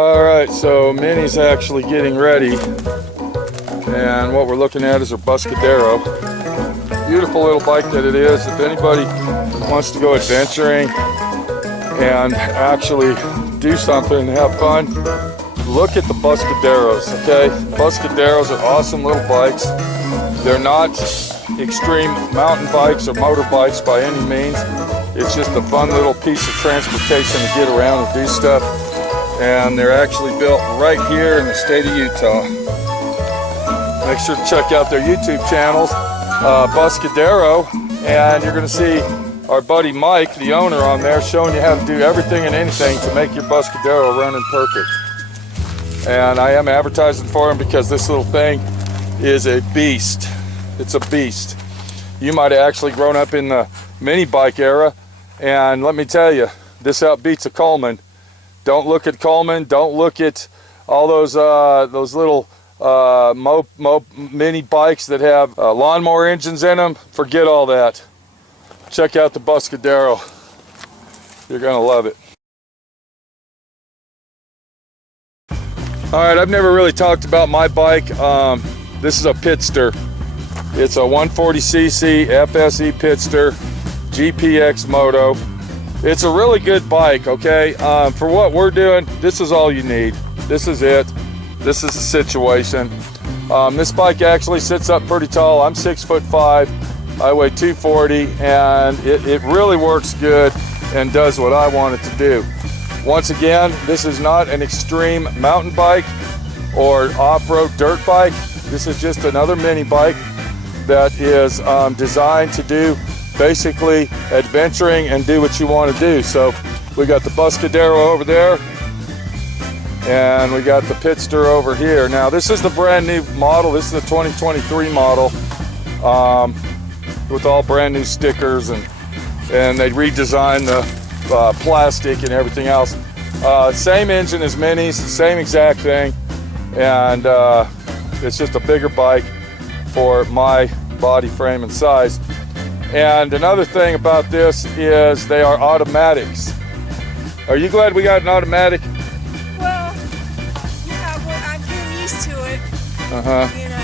Alright, so Minnie's actually getting ready, and what we're looking at is her Buscadero. Beautiful little bike that it is. If anybody wants to go adventuring and actually do something and have fun, look at the Buscaderos, okay? Buscaderos are awesome little bikes. They're not extreme mountain bikes or motorbikes by any means. It's just a fun little piece of transportation to get around and do stuff. And they're actually built right here in the state of Utah. Make sure to check out their YouTube channels, Buscadero, and you're going to see our buddy Mike, the owner, on there showing you how to do everything and anything to make your Buscadero running perfect. And I am advertising for him because this little thing is a beast. It's a beast. You might have actually grown up in the mini bike era, and let me tell you, this outbeats a Coleman. Don't look at Coleman. Don't look at all those little mini bikes that have lawnmower engines in them. Forget all that. Check out the Buscadero. You're gonna love it. All right, I've never really talked about my bike. This is a Pitster. It's a 140cc FSE Pitster GPX Moto. It's a really good bike, okay? For what we're doing, this is all you need. This is it. This is the situation. This bike actually sits up pretty tall. I'm 6'5". I weigh 240, and it really works good and does what I want it to do. Once again, this is not an extreme mountain bike or off-road dirt bike. This is just another mini bike that is designed to do basically adventuring and do what you want to do. So we got the Buscadero over there, and we got the Pitster over here. Now this is the brand new model. This is the 2023 model with all brand new stickers, and they redesigned the plastic and everything else. Same engine as Minnie's, same exact thing, and it's just a bigger bike for my body frame and size. And another thing about this is they are automatics. Are you glad we got an automatic? Well, yeah, well, I'm getting used to it.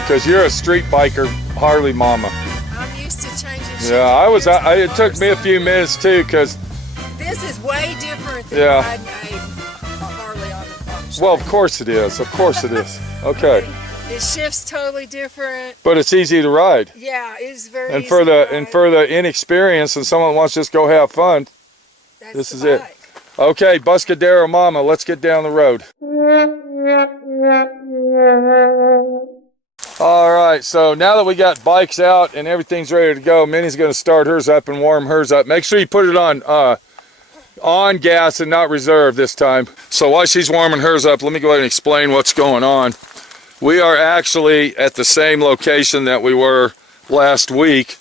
Because you're a street biker, Harley mama. I'm used to changing. Yeah, it took me a few minutes too, because this is way different than riding a Harley on the street. Well, of course it is. Of course it is. Okay. It shifts totally different. But it's easy to ride. Yeah, it's very and easy for to the ride. And for the inexperienced and someone wants to just go have fun, this is it. Okay, Buscadero mama, let's get down the road. All right, so now that we got bikes out and everything's ready to go, Minnie's going to start hers up and warm hers up. Make sure you put it on gas and not reserve this time. So while she's warming hers up, let me go ahead and explain what's going on. We are actually at the same location that we were last week,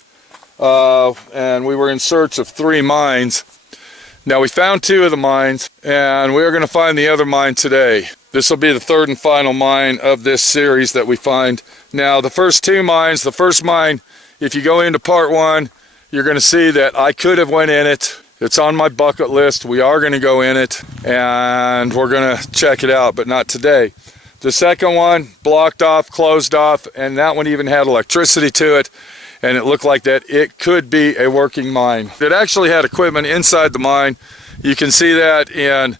and we were in search of 3 mines. Now we found 2 of the mines, and we are going to find the other mine today. This will be the 3rd and final mine of this series that we find. Now the first 2 mines, the first mine, if you go into part 1, you're going to see that I could have went in it. It's on my bucket list. We are going to go in it, and we're going to check it out, but not today. The second one, blocked off, closed off, and that one even had electricity to it, and it looked like that it could be a working mine. It actually had equipment inside the mine. You can see that in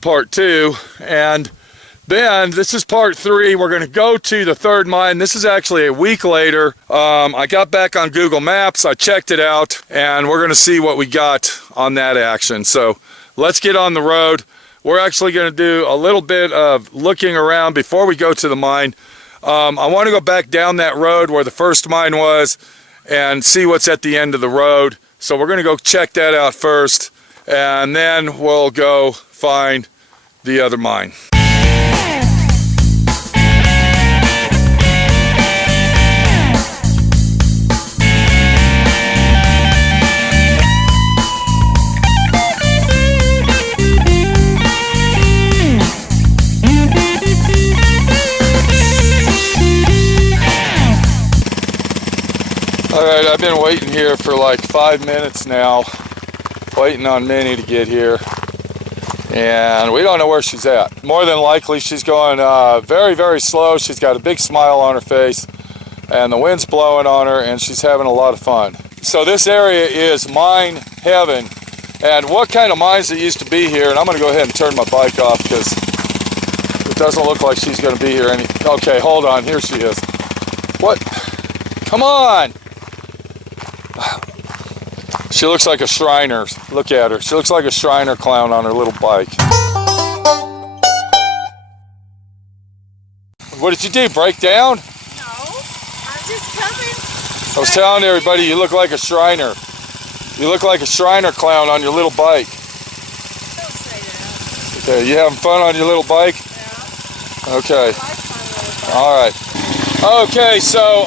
part 2, and then this is part 3. We're going to go to the 3rd mine. This is actually a week later. I got back on Google Maps, I checked it out, and we're going to see what we got on that action. So let's get on the road. We're actually going to do a little bit of looking around before we go to the mine. I want to go back down that road where the first mine was and see what's at the end of the road. So we're going to go check that out first, and then we'll go find the other mine. Alright, I've been waiting here for like 5 minutes now, waiting on Minnie to get here. And we don't know where she's at. More than likely she's going very, very slow. She's got a big smile on her face, and the wind's blowing on her, and she's having a lot of fun. So this area is mine heaven. And what kind of mines there used to be here, and I'm going to go ahead and turn my bike off because it doesn't look like she's going to be here any. Okay, hold on, here she is. What? Come on! She looks like a Shriner. Look at her. She looks like a Shriner clown on her little bike. What did you do, break down? No, I'm just coming. I was telling everybody you look like a Shriner. You look like a Shriner clown on your little bike. Don't say that. Okay, you having fun on your little bike? Yeah. Okay. I like my little bike. All right. Okay, so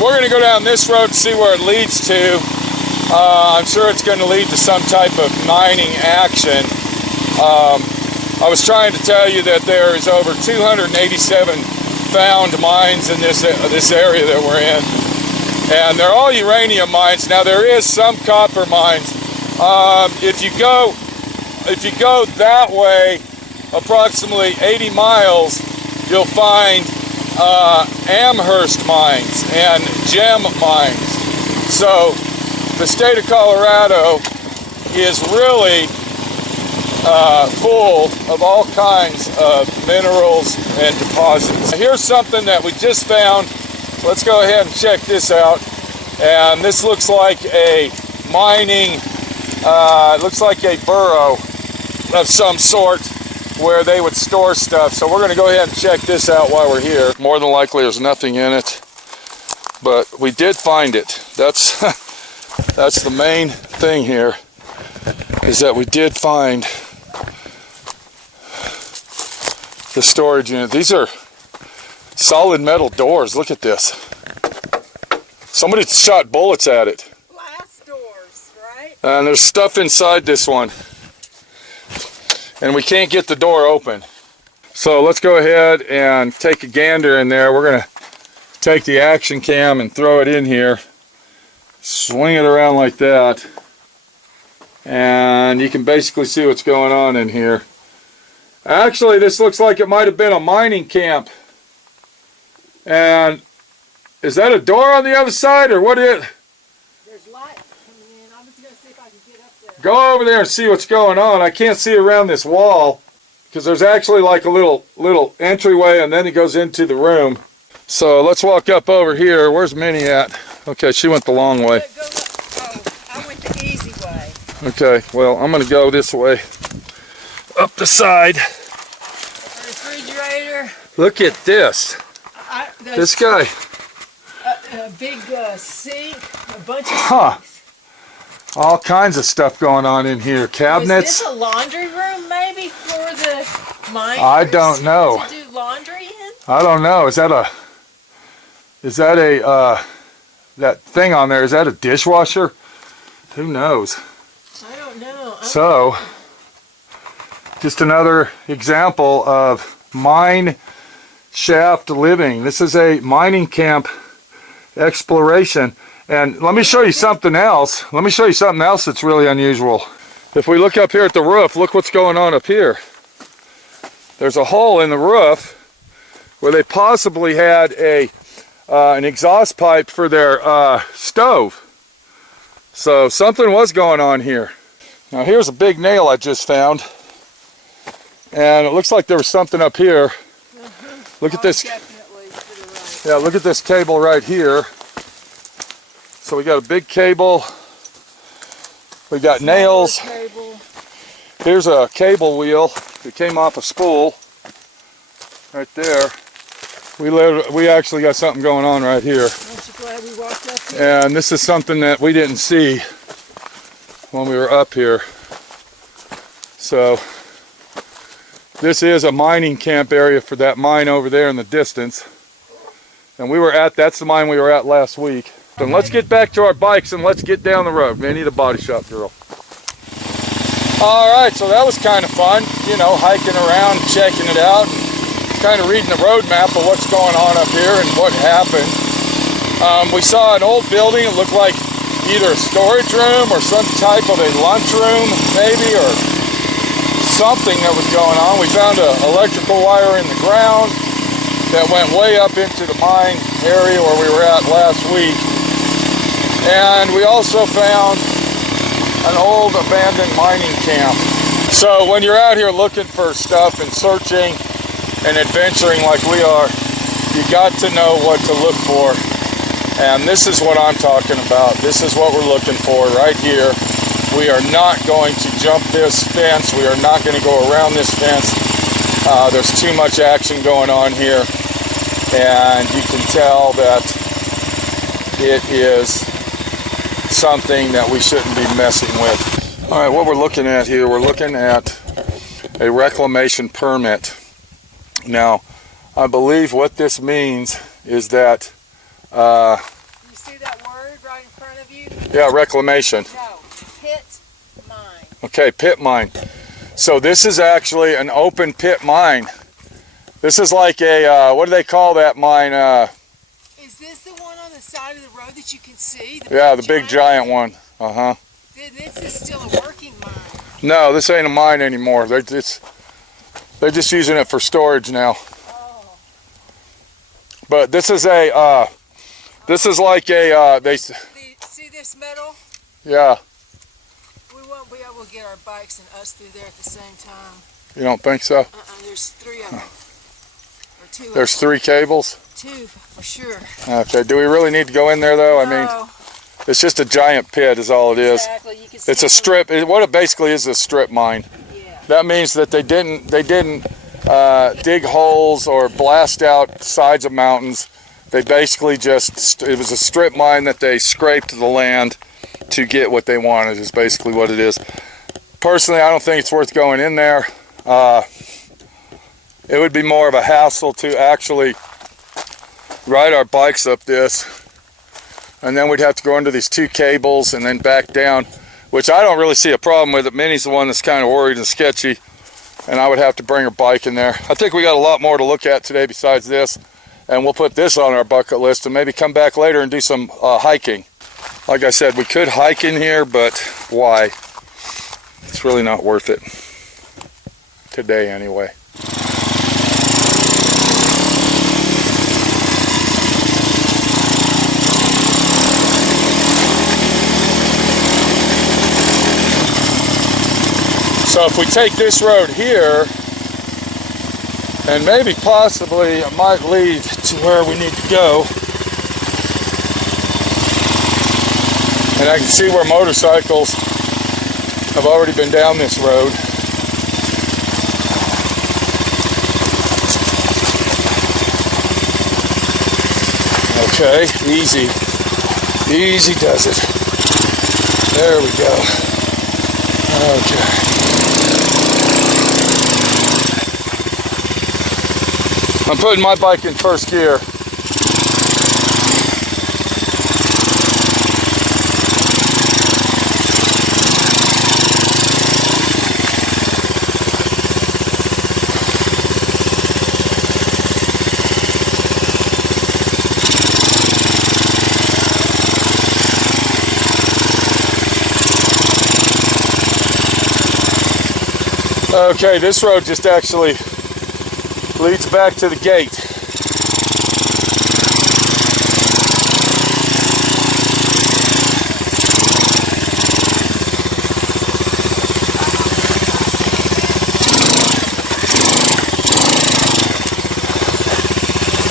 we're going to go down this road and see where it leads to. I'm sure it's going to lead to some type of mining action. I was trying to tell you that there is over 287 found mines in this area that we're in. And they're all uranium mines. Now there is some copper mines. If you go that way, approximately 80 miles, you'll find Amherst mines and gem mines. So the state of Colorado is really full of all kinds of minerals and deposits. Here's something that we just found. Let's go ahead and check this out. And this looks like a mining, it looks like a burrow of some sort where they would store stuff. So we're going to go ahead and check this out while we're here. More than likely there's nothing in it, but we did find it. That's that's the main thing here, is that we did find the storage unit. These are solid metal doors. Look at this. Somebody shot bullets at it. Glass doors, right? And there's stuff inside this one. And we can't get the door open. So let's go ahead and take a gander in there. We're going to take the action cam and throw it in here. Swing it around like that. And you can basically see what's going on in here. Actually, this looks like it might have been a mining camp. And is that a door on the other side, or what is it? There's light coming in. I'm just going to see if I can get up there. Go over there and see what's going on. I can't see around this wall because there's actually like a little entryway, and then it goes into the room. So let's walk up over here. Where's Minnie at? Okay, she went the long way. Oh, I went the easy way. Okay, well, I'm going to go this way. Up the side. Refrigerator. Look at this. This guy. A big sink, a bunch of sinks. All kinds of stuff going on in here. Cabinets. Is this a laundry room maybe for the miners? I don't know. To do laundry in? I don't know. Is that a that thing on there, is that a dishwasher? Who knows? I don't know. So, just another example of mine shaft living. This is a mining camp exploration. And let me show you something else. Let me show you something else that's really unusual. If we look up here at the roof, look what's going on up here. There's a hole in the roof where they possibly had an exhaust pipe for their stove. So something was going on here. Now here's a big nail I just found. And it looks like there was something up here. Look at this. Yeah, look at this cable right here. So we got a big cable. We got nails. Here's a cable wheel that came off a spool right there. We actually got something going on right here. Aren't you glad we walked up here? And this is something that we didn't see when we were up here. So this is a mining camp area for that mine over there in the distance. And that's the mine we were at last week. And let's get back to our bikes and let's get down the road. Minnie, the body shop girl. Alright, so that was kind of fun. You know, hiking around, checking it out, and kind of reading the road map of what's going on up here and what happened. We saw an old building. It looked like either a storage room or some type of a lunch room, maybe, or something that was going on. We found an electrical wire in the ground that went way up into the mine area where we were at last week. And we also found an old abandoned mining camp. So when you're out here looking for stuff and searching and adventuring like we are, you got to know what to look for. And this is what I'm talking about. This is what we're looking for right here. We are not going to jump this fence. We are not going to go around this fence. There's too much action going on here. And you can tell that it is something that we shouldn't be messing with. All right, what we're looking at here, we're looking at a reclamation permit. Now, I believe what this means is that you see that word right in front of you? Yeah, reclamation. No, pit mine. Okay, pit mine. So this is actually an open pit mine. This is like a, what do they call that mine? Is this the one on the side of the road that you can see? Yeah, the big giant one. Uh-huh. This is still a working mine. No, this ain't a mine anymore. They're just using it for storage now. Oh. But this is a, this is like a, See this metal? Yeah. We won't be able to get our bikes and us through there at the same time. You don't think so? There's 3 of them. Or 2 There's of them. 3 cables? 2, for sure. Okay, do we really need to go in there though? I mean, it's just a giant pit is all it is. Exactly. You can see It's a strip. What it basically is a strip mine. Yeah. That means that they didn't dig holes or blast out sides of mountains. They basically just, it was a strip mine that they scraped the land to get what they wanted is basically what it is. Personally, I don't think it's worth going in there. It would be more of a hassle to actually ride our bikes up this, and then we'd have to go under these 2 cables and then back down, which I don't really see a problem with it. Minnie's the one that's kind of worried and sketchy, and I would have to bring her bike in there. I think we got a lot more to look at today besides this, and we'll put this on our bucket list and maybe come back later and do some hiking. Like I said, we could hike in here, but why? It's really not worth it today anyway. So if we take this road here, and maybe possibly it might lead to where we need to go. And I can see where motorcycles have already been down this road. Okay, easy. Easy does it. There we go. Okay. I'm putting my bike in first gear. Okay, this road just actually leads back to the gate.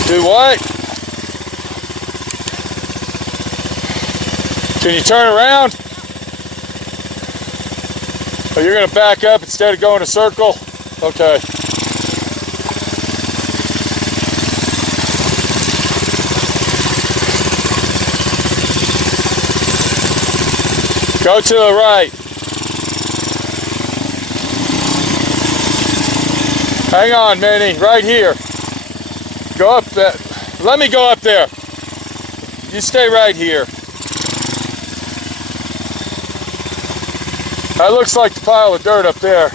Do what? Can you turn around? Oh, you're going to back up instead of going a circle? Okay. Go to the right. Hang on, Minnie, right here. Go up that. Let me go up there. You stay right here. That looks like the pile of dirt up there.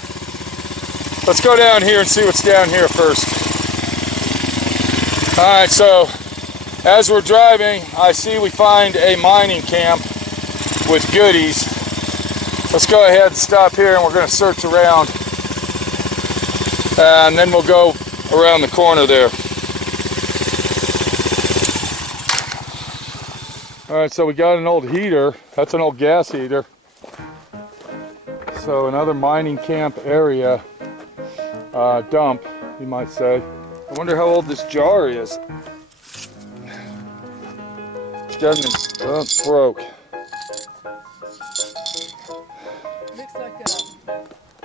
Let's go down here and see what's down here first. Alright, so as we're driving, I see we find a mining camp with goodies. Let's go ahead and stop here and we're going to search around And then we'll go around the corner there. All right, so we got an old heater. That's an old gas heater. So another mining camp area, dump, you might say. I wonder how old this jar is. It's got it's broke.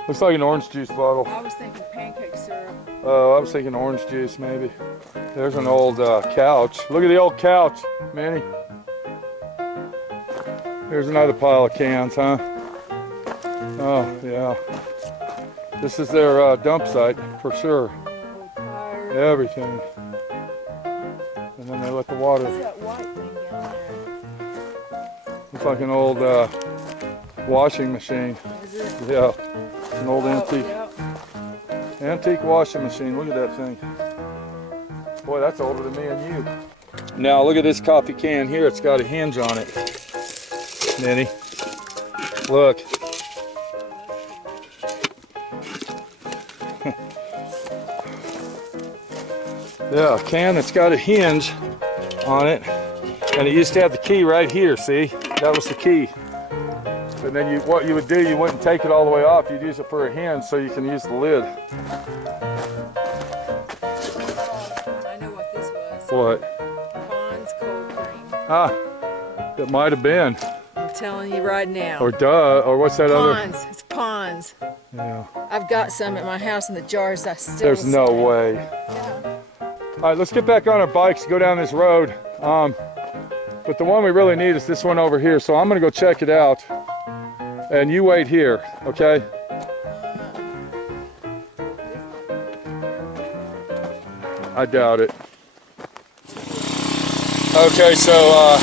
Looks like an orange juice bottle. I was thinking pancake syrup. Oh, I was thinking orange juice maybe. There's an old couch. Look at the old couch, Minnie. Here's another pile of cans, huh? Oh, yeah. This is their dump site, for sure. Everything. And then they let the water... What's that white thing down there? Looks like an old washing machine. Is it? Yeah. An old antique. Yeah. Antique washing machine. Look at that thing. Boy, that's older than me and you. Now, look at this coffee can here. It's got a hinge on it. Minnie. Look. Yeah, a can that's got a hinge on it, and it used to have the key right here, see? That was the key. And then what you would do, you wouldn't take it all the way off, you'd use it for a hinge so you can use the lid. I know what this was. What? Pond's cold cream. Ah, it might have been. I'm telling you right now. Or or what's that other? Pond's. It's Pond's. Yeah. I've got some at my house in the jars. I still. There's no way. Yeah. All right, let's get back on our bikes, go down this road. But the one we really need is this one over here. So I'm gonna go check it out. And you wait here, okay? I doubt it. Okay, so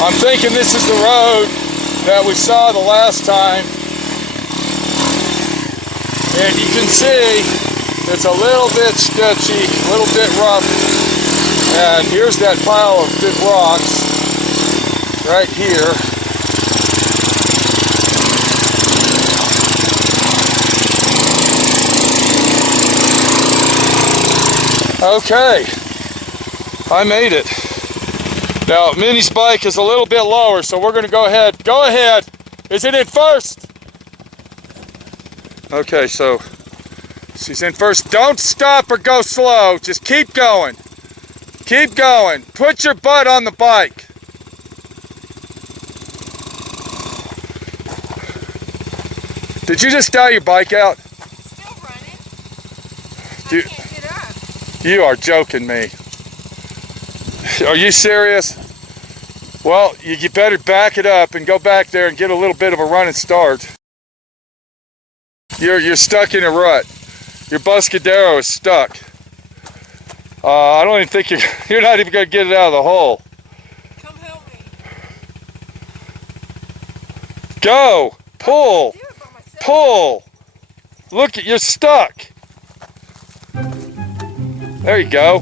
I'm thinking this is the road that we saw the last time. And you can see it's a little bit sketchy, a little bit rough. And here's that pile of big rocks right here. Okay, I made it. Now, Minnie's bike is a little bit lower, so we're gonna go ahead. Go ahead. Is it in first? Okay, so she's in first. Don't stop or go slow. Just keep going. Keep going. Put your butt on the bike. Did you just dial your bike out? It's still running. You, I can't get up. you are joking me. Are you serious? Well, you better back it up and go back there and get a little bit of a running start. You're stuck in a rut. Your Buscadero is stuck. I don't even think you're not even going to get it out of the hole. Come help me. Go! Pull! I can do it by myself. Pull! Look, you're stuck. There you go.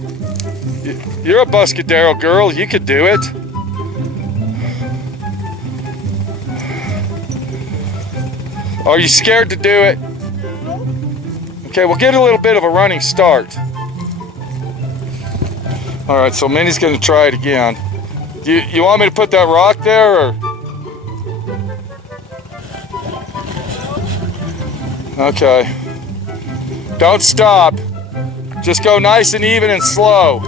You're a Buscadero girl. You could do it. Are you scared to do it? No. Okay, we'll get a little bit of a running start. All right, so Minnie's gonna try it again. You want me to put that rock there, or? Okay. Don't stop. Just go nice and even and slow.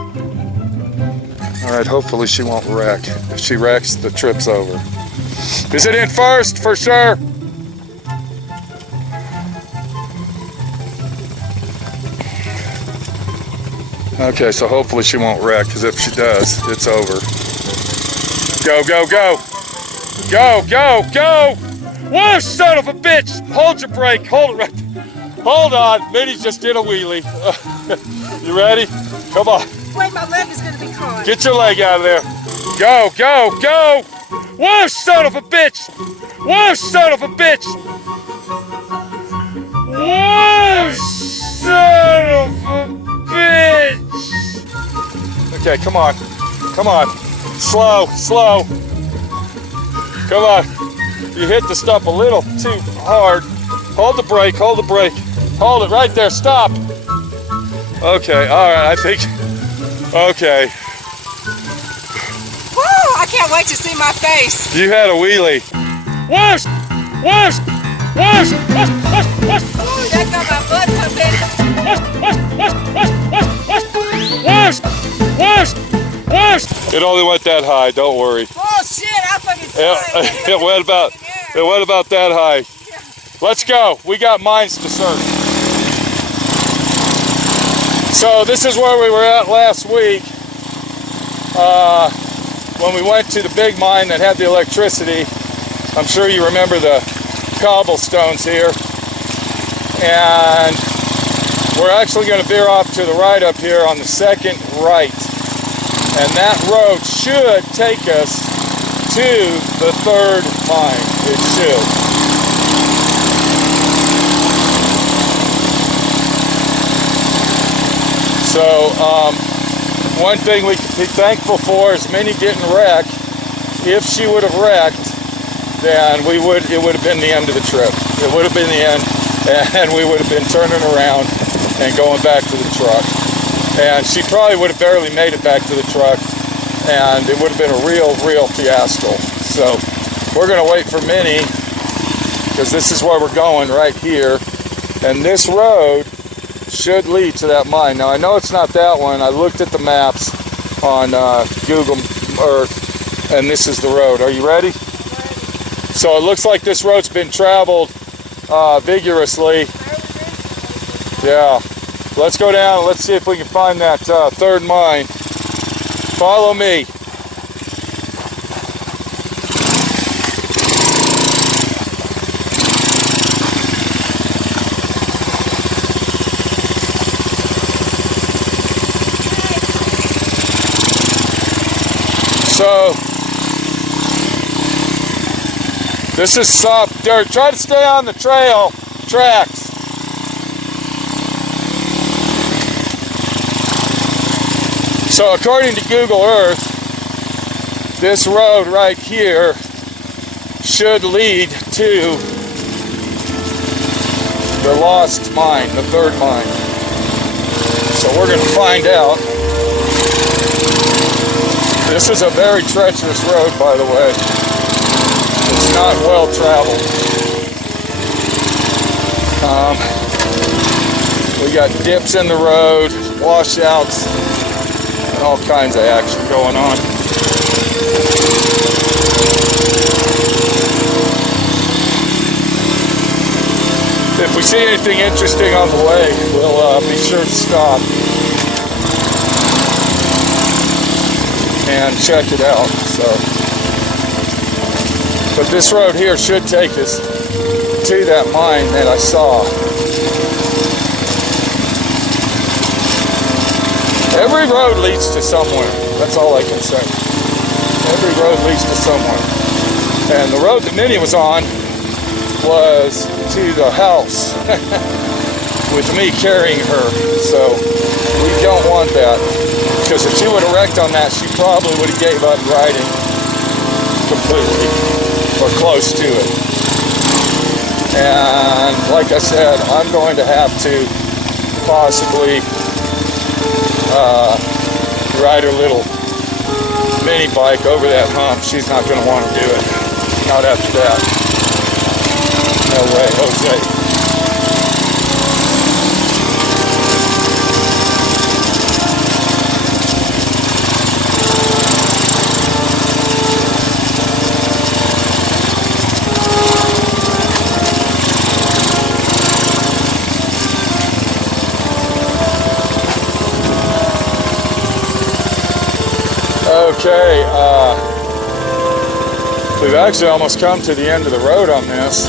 All right, hopefully she won't wreck. If she wrecks, the trip's over. Is it in first for sure? Okay, so hopefully she won't wreck, because if she does, it's over. Go, go, go. Go, go, go. Whoa, son of a bitch. Hold your brake. Hold it right there. Hold on. Minnie just did a wheelie. You ready? Come on. Wait, my leg is going to be caught. Get your leg out of there. Go, go, go. Whoa, son of a bitch. Whoa, son of a bitch. Whoa, son of a bitch. Okay, come on. Come on. Slow, slow. Come on. You hit the stuff a little too hard. Hold the brake, hold the brake. Hold it right there, stop. Okay, all right, I think, okay. Woo! I can't wait to see my face. You had a wheelie. Whoosh! Whoosh! Whoosh! Whoosh! Whoosh! Whoosh! Ooh, that got my butt pumping. Whoosh! Whoosh! Whoosh! It only went that high, don't worry. Oh shit, I fucking saw it. It went about that high. Let's go. We got mines to search. So this is where we were at last week. When we went to the big mine that had the electricity. I'm sure you remember the cobblestones here. And we're actually going to veer off to the right up here on the second right. And that road should take us to the third mine. It should. So, one thing we can be thankful for is Minnie didn't wreck. If she would have wrecked, then it would have been the end of the trip. It would have been the end, and we would have been turning around and going back to the truck. And she probably would have barely made it back to the truck, and it would have been a real fiasco. So, we're going to wait for Minnie, because this is where we're going, right here. And this road should lead to that mine. Now I know it's not that one. I looked at the maps on Google Earth, and this is the road. Are you ready? I'm ready. So it looks like this road's been traveled vigorously. Yeah. Let's go down and let's see if we can find that third mine. Follow me. So, this is soft dirt. Try to stay on the trail tracks. So, according to Google Earth, this road right here should lead to the lost mine, the third mine. So, we're going to find out. This is a very treacherous road, by the way. It's not well traveled. We got dips in the road, washouts, and all kinds of action going on. If we see anything interesting on the way, we'll be sure to stop and check it out. So, but this road here should take us to that mine that I saw. Every road leads to somewhere. That's all I can say. Every road leads to somewhere. And the road that Minnie was on was to the house with me carrying her. So we don't want that. Because if she would have wrecked on that, she probably would have gave up riding completely, or close to it. And like I said, I'm going to have to possibly ride her little mini bike over that hump. She's not going to want to do it. Not after that. No way, Jose. Okay, we've actually almost come to the end of the road on this,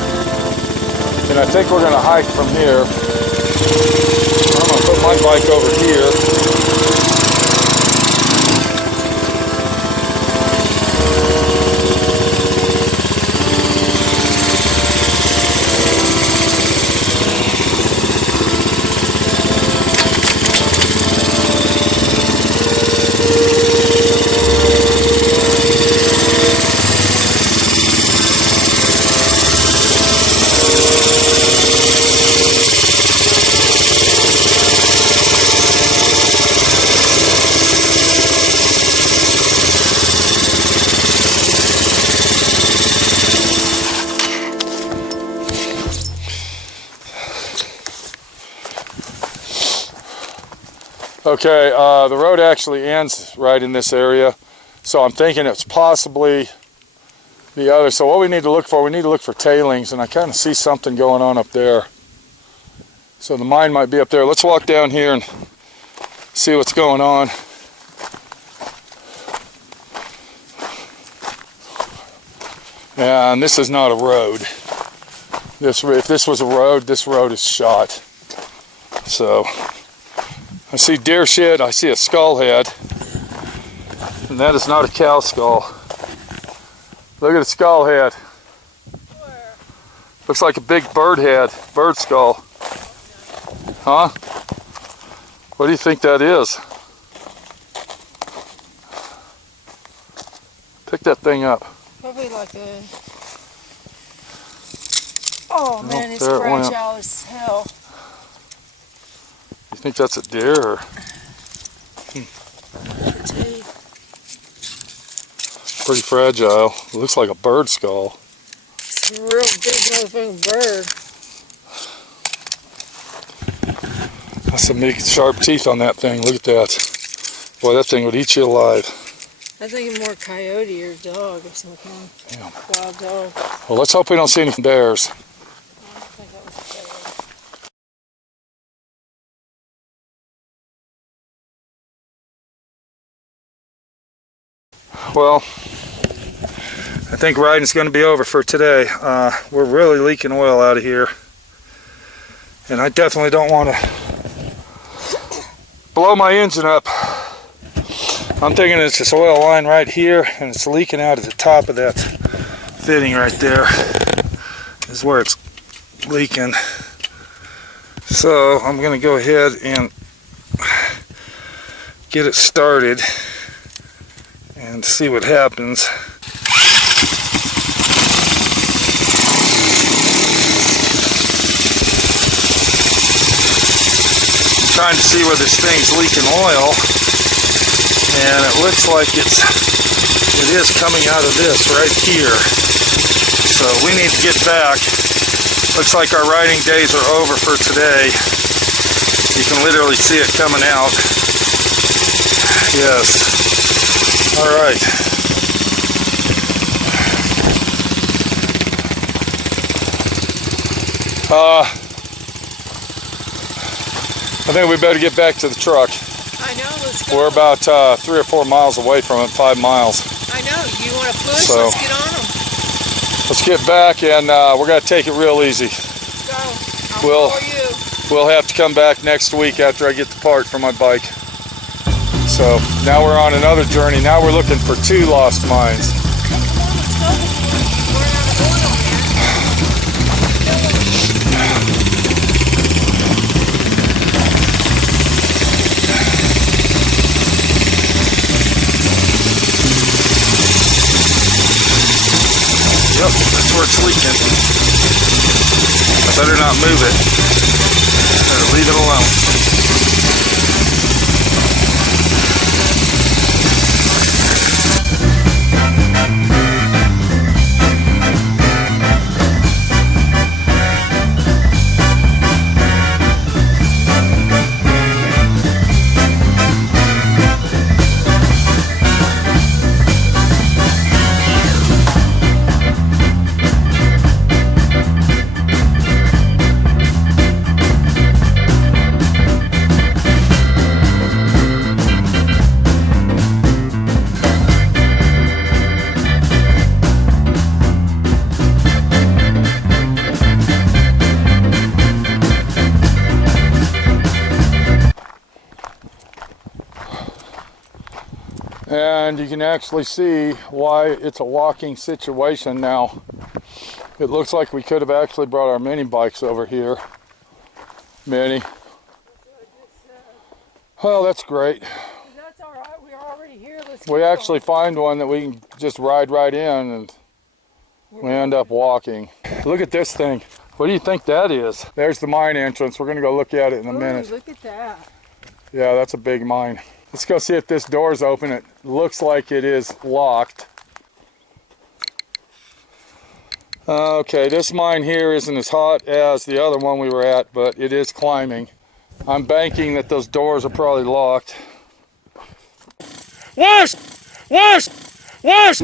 and I think we're going to hike from here. I'm going to put my bike over here. Okay, the road actually ends right in this area, so I'm thinking it's possibly the other. So what we need to look for, we need to look for tailings, and I kind of see something going on up there. So the mine might be up there. Let's walk down here and see what's going on. Yeah, and this is not a road. If this was a road, this road is shot. So I see deer shit, I see a skull head, and that is not a cow skull. Look at the skull head. Where? Looks like a big bird head, bird skull. Huh? What do you think that is? Pick that thing up. Probably like a... Oh man, it's there it went. fragile as hell. You think that's a deer or? Pretty fragile. It looks like a bird skull. It's a real big motherfucking bird. That's some big sharp teeth on that thing. Look at that. Boy, that thing would eat you alive. I think it's more coyote or dog or something. Damn. Wild dog. Well, let's hope we don't see any bears. I don't think that was a coyote. Well, I think riding's going to be over for today. We're really leaking oil out of here, and I definitely don't want to blow my engine up. I'm thinking it's this oil line right here, and it's leaking out at the top of that fitting right there is where it's leaking. So I'm going to go ahead and get it started and see what happens. I'm trying to see where this thing's leaking oil, and it looks like it is coming out of this right here. So we need to get back. Looks like our riding days are over for today. You can literally see it coming out. Yes. All right. I think we better get back to the truck. I know, let's go. We're about 3 or 4 miles away from it, 5 miles. I know, you want to push? So, let's get on them. Let's get back, and we're going to take it real easy. Go. I'll follow you. We'll have to come back next week after I get the part for my bike. So now we're on another journey. Now we're looking for 2 lost mines. Hey, come on, let's go. We're out of oil, man. Yep, that's where it's leaking. I better not move it. Better leave it alone. And you can actually see why it's a walking situation now. It looks like we could have actually brought our mini bikes over here. Minnie. Well, that's great. That's all right. We're already here. Let's We actually find one that we can just ride right in, and we end up walking. Look at this thing. What do you think that is? There's the mine entrance. We're going to go look at it in a minute. Look at that. Yeah, that's a big mine. Let's go see if this door's open. It looks like it is locked. Okay, this mine here isn't as hot as the other one we were at, but it is climbing. I'm banking that those doors are probably locked. Whoosh! Whoosh! Whoosh!